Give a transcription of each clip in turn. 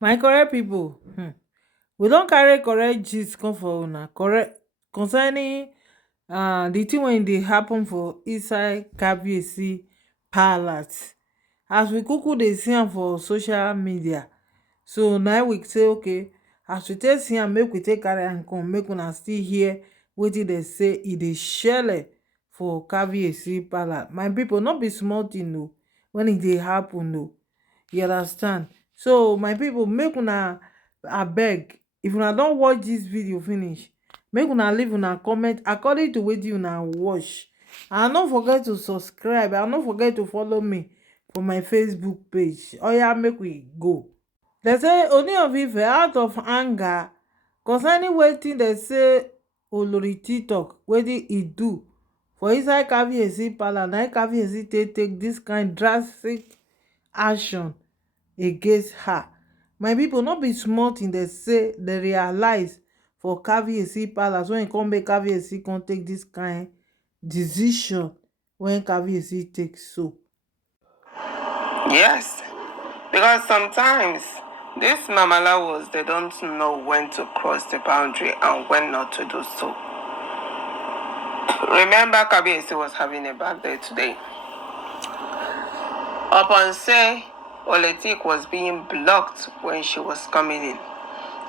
My correct people, we don't carry correct gist come for una correct concerning the thing when they happen for inside Kabiyesi palace. As we kuku dey see am for social media, so now we say okay, as we take see am make we take carry am come make una still hear wetin dey say e dey shele for Kabiyesi palace. My people, no be small thing o when e dey happen o. You understand? So my people, make una abeg, if una don watch this video finish, make una leave una comment according to wetin una watch, and no forget to subscribe, and no forget to follow me for my Facebook page. Oya, make we go. Dem say Ooni of Ife out of anger concerning wetin dem say Olori tok, wetin e do for inside Kabiyesi palace, na im Kabiyesi take dis kind drastic action against her. My people, no be small thing dem say dem realize for Kabiyesi palace when e come make Kabiyesi come take dis kind decision when Kabiyesi take so. Yes, because sometimes these mamalawos, they don't know when to cross the boundary and when not to do so. Remember, Kabiyesi was having a bad day today. Upon say Oletik was being blocked when she was coming in,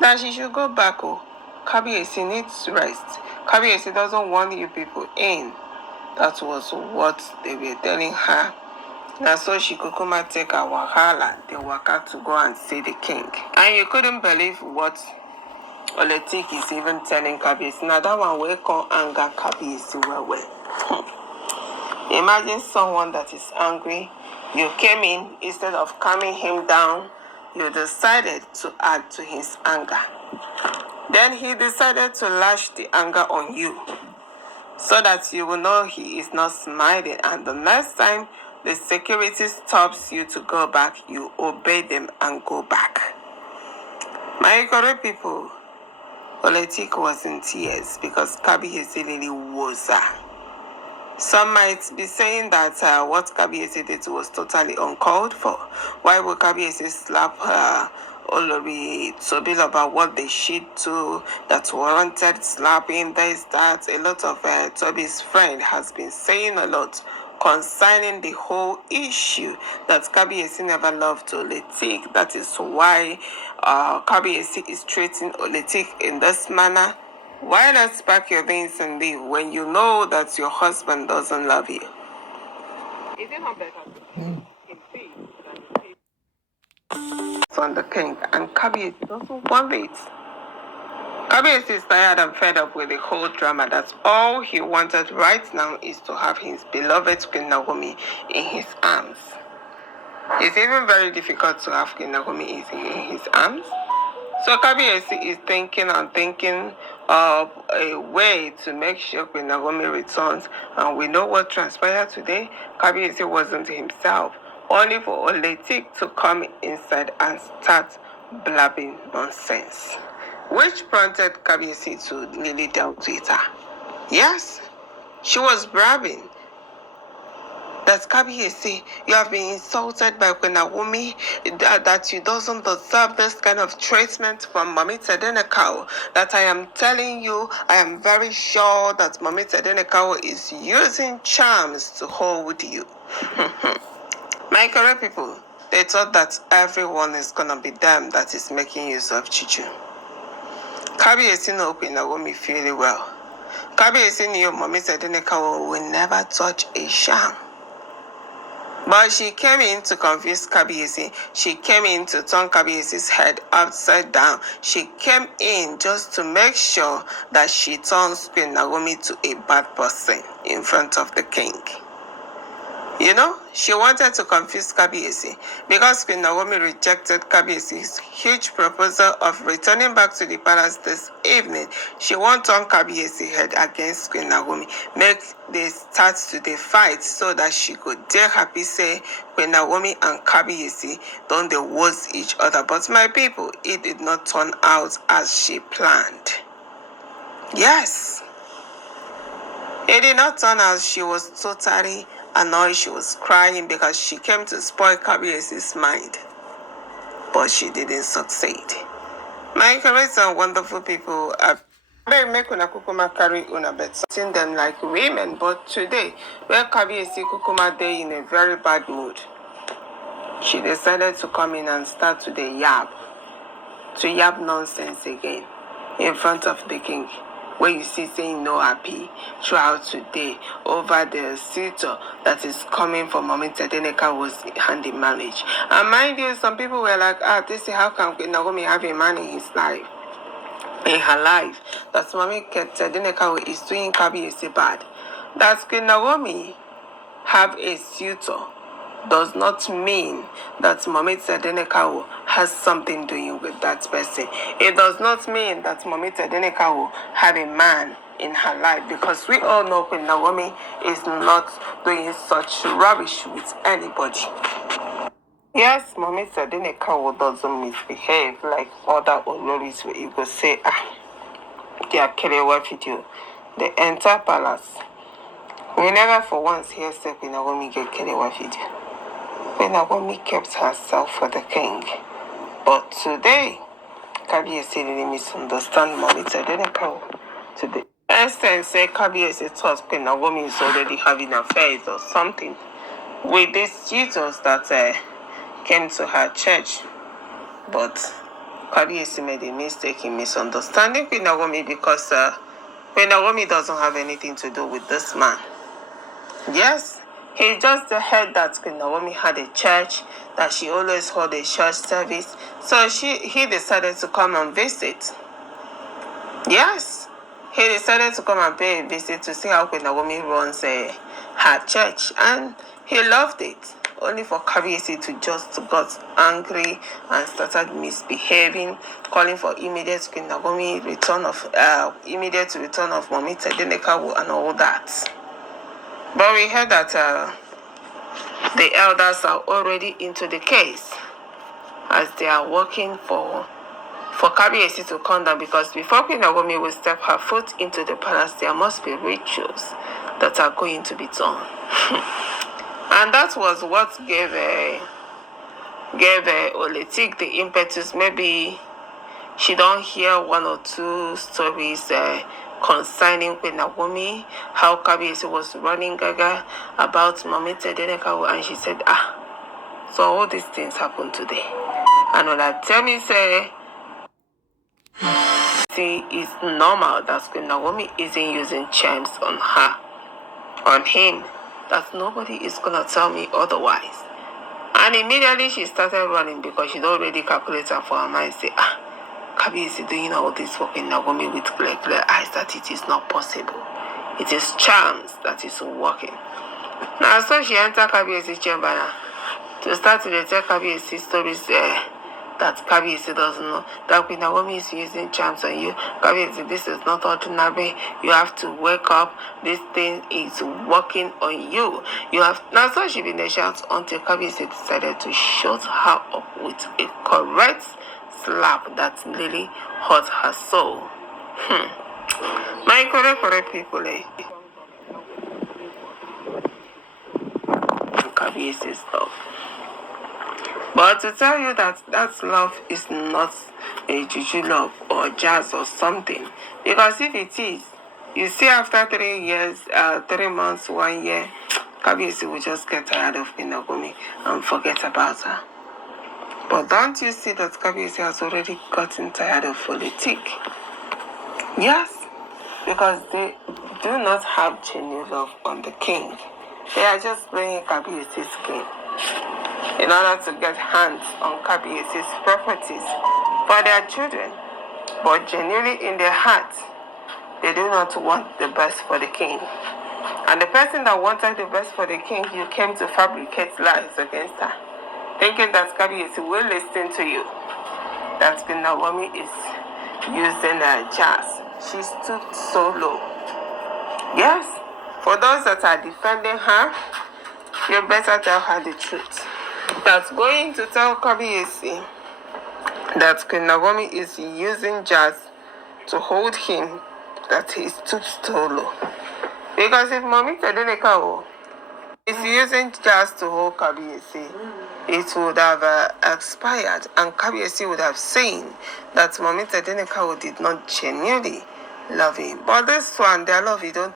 that she should go back. Oh, Kabiyesi needs rest. Kabiyesi doesn't want you people in. That was what they were telling her. And so she could come and take a wahala, the waka to go and see the king. And you couldn't believe what Oletik is even telling Kabiyesi. Now that one will call anger Kabiyesi well. Imagine someone that is angry. You came in, instead of calming him down, you decided to add to his anger. Then he decided to lash the anger on you, so that you will know he is not smiling. And the next time the security stops you to go back, you obey them and go back. My correct people, Oletik was in tears because Kabiyesi really was her. Some might be saying that what Kabiyesi did was totally uncalled for. Why would Kabiyesi slap Olori Tobi about what they shit to that warranted slapping? This, that. A lot of Tobi's friend has been saying a lot concerning the whole issue that Kabiyesi never loved Oletik. That is why Kabiyesi is treating Oletik in this manner. Why not pack your things and leave when you know that your husband doesn't love you? Is it not better to keep in peace than peace on the king? And Kabiyesi doesn't want it. Kabiyesi is tired and fed up with the whole drama. That's all he wanted right now is to have his beloved Queen Naomi in his arms. It's even very difficult to have Queen Naomi in his arms. So Kabiyesi is thinking of a way to make sure Queen Naomi returns. And we know what transpired today. Kabiyesi wasn't himself, only for Oletik to come inside and start blabbing nonsense, which prompted Kabiyesi to nearly doubt her. Yes, she was blabbing. That Kabiyesi, you have been insulted by Queen Naomi, that you doesn't deserve this kind of treatment from Mami Tedenekau. That I am telling you, I am very sure that Mami Tedenekau is using charms to hold you. My correct people, they thought that everyone is going to be them that is making use of Juju. Kabiyesi know Queen Naomi fairly well. Kabiyesi knew Mami Tedenekau will never touch a charm. But she came in to confuse Kabiyesi. She came in to turn Kabiyesi's head upside down. She came in just to make sure that she turns Queen Naomi to a bad person in front of the king. You know, she wanted to confuse Kabiyesi because Queen Naomi rejected Kabiyesi's huge proposal of returning back to the palace this evening. She wanted to turn Kabiyesi's head against Queen Naomi, make they start to the fight so that she could dare happy say Queen Naomi and Kabiyesi don't they worse each other. But my people, it did not turn out as she planned. Yes. It did not turn out. She was totally annoyed. She was crying because she came to spoil Kabiyesi's mind. but she didn't succeed. My correct and wonderful people, I make una kukuma carry una bet seeing them like women, but today, where Kabiyesi kukuma day in a very bad mood, she decided to come in and start to the yap nonsense again in front of the king. Where you see saying no happy throughout today over the suitor that is coming from Mami Tedeneka was hand in marriage. And mind you, some people were like, this is how can Naomi have a man in his life, in her life, that Mami Tedeneka is doing Kabiyesi bad. That Queen Naomi have a suitor does not mean that Mami Tedeneka has something doing with that person. It does not mean that Mami Tedeneka will have a man in her life, because we all know Queen Naomi is not doing such rubbish with anybody. Yes, Mami Tedeneka doesn't misbehave like other Oloris where you go say, they are killing wife with you. They enter palace. We never for once hear say Queen Naomi get killing wife with you. Queen Naomi kept herself for the king. But today, Kabiyesi really misunderstand Mami Tedeneka. Today, Esther say Kabiyesi thought Queen Naomi is already having affairs or something with these suitors that came to her church. But Kabiyesi made a mistake in misunderstanding Queen Naomi, because Queen Naomi doesn't have anything to do with this man. Yes, he just heard that Queen Naomi had a church, that she always held a church service. So he decided to come and visit. Yes, he decided to come and pay a visit to see how Queen Naomi runs her church. And he loved it. Only for Kabiyesi to just got angry and started misbehaving, calling for immediate Queen Naomi immediate return of Mami Tedeneka and all that. But we heard that the elders are already into the case, as they are working for Kabiyesi to come down, because before Queen Naomi will step her foot into the palace, there must be rituals that are going to be done. And that was what gave Oletik the impetus. Maybe she don't hear one or two stories concerning Queen Naomi, how Kabiyesi was running gaga about Mami Tedeneka, and she said, so all these things happen today. And when I tell me, say, see, it's normal that Queen Naomi isn't using charms on him, that nobody is going to tell me otherwise. And immediately she started running, because she'd already calculated for her mind, say, Kabiyesi doing all this for Queen Naomi with clear eyes that it is not possible. It is charms that is working. Now, so she entered Kabiyesi's chamber now, to start to tell Kabiyesi stories that Kabiyesi doesn't know, that Queen Naomi is using charms on you. Kabiyesi, this is not ordinary. You have to wake up. This thing is working on you. You have. Now, so she been a shout until Kabiyesi decided to shut her up with a correct slap that really hurt her soul. My correct people, Kabiyesi stuff. But to tell you that love is not a juju love or jazz or something, because if it is, you see after 3 years, 3 months, 1 year, Kabiyesi will just get tired of Queen Naomi and forget about her. But don't you see that Kabiyesi has already gotten tired of Oletik? Yes, because they do not have genuine love on the king. They are just playing Kabiyesi's game in order to get hands on Kabiyesi's properties for their children. But genuinely in their hearts, they do not want the best for the king. And the person that wanted the best for the king, you came to fabricate lies against her, thinking that Kabiyesi will listen to you. That Queen Naomi is using jazz. She stooped so low. Yes, for those that are defending her, you better tell her the truth. That's going to tell Kabiyesi that Queen Naomi is using jazz to hold him, that he stoops so low. Because if Mami Tedeneka is using jazz to hold Kabiyesi, it would have expired, and Kabiyesi would have seen that Mummy Tadenikawo did not genuinely love him. But this one, their love, you don't